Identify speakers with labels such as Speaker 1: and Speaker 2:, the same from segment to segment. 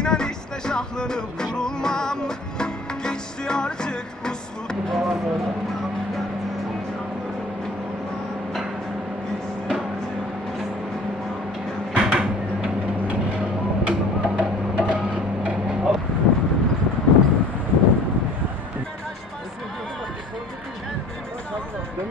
Speaker 1: inan işte şahlanıp vurulmam. Geçti artık uslu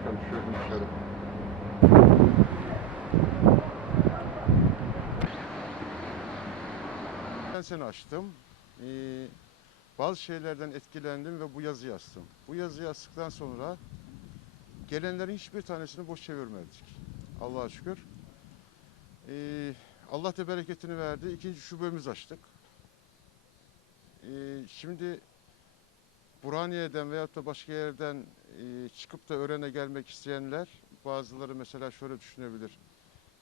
Speaker 2: Başkan düşürdüm dışarı. Ben seni açtım. Ee, bazı şeylerden etkilendim ve bu yazı yazdım. Bu yazı yazdıktan sonra gelenlerin hiçbir tanesini boş çevirmedik. Allah'a şükür. Ee, Allah da bereketini verdi. İkinci şubemizi açtık. Ee, şimdi Burhaniye'den veyahut da başka yerden e, çıkıp da öğrene gelmek isteyenler bazıları mesela şöyle düşünebilir.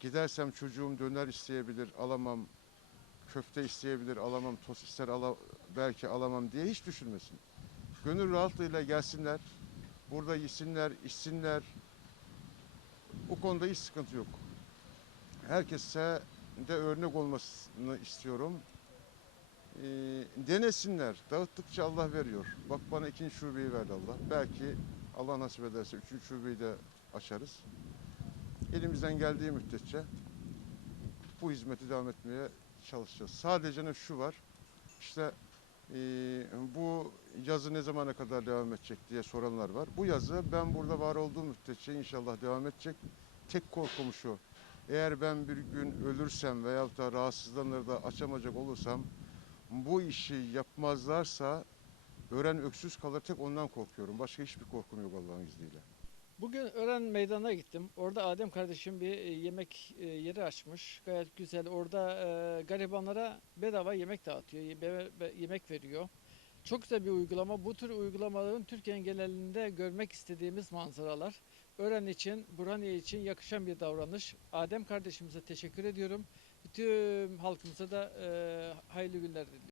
Speaker 2: Gidersem çocuğum döner isteyebilir, alamam. Köfte isteyebilir, alamam. Tost ister, ala, belki alamam diye hiç düşünmesin. Gönül rahatlığıyla gelsinler. Burada yesinler, içsinler. Bu konuda hiç sıkıntı yok. Herkese de örnek olmasını istiyorum. Ee, denesinler. Dağıttıkça Allah veriyor. Bak bana ikinci şubeyi verdi Allah. Belki Allah nasip ederse üçüncü şubeyi de açarız. Elimizden geldiği müddetçe bu hizmeti devam etmeye çalışacağız. Sadece ne şu var. İşte ee, bu yazı ne zamana kadar devam edecek diye soranlar var. Bu yazı ben burada var olduğum müddetçe inşallah devam edecek. Tek korkum şu. Eğer ben bir gün ölürsem veyahut da rahatsızlanır da açamayacak olursam bu işi yapmazlarsa öğren öksüz kalır. Tek ondan korkuyorum. Başka hiçbir korkum yok Allah'ın izniyle.
Speaker 3: Bugün Ören Meydanı'na gittim. Orada Adem kardeşim bir e, yemek e, yeri açmış. Gayet güzel. Orada e, garibanlara bedava yemek dağıtıyor. yemek veriyor. Çok güzel bir uygulama. Bu tür uygulamaların Türkiye'nin genelinde görmek istediğimiz manzaralar. Ören için, Burhaniye için yakışan bir davranış. Adem kardeşimize teşekkür ediyorum. Bütün halkımıza da e, hayırlı günler diliyorum.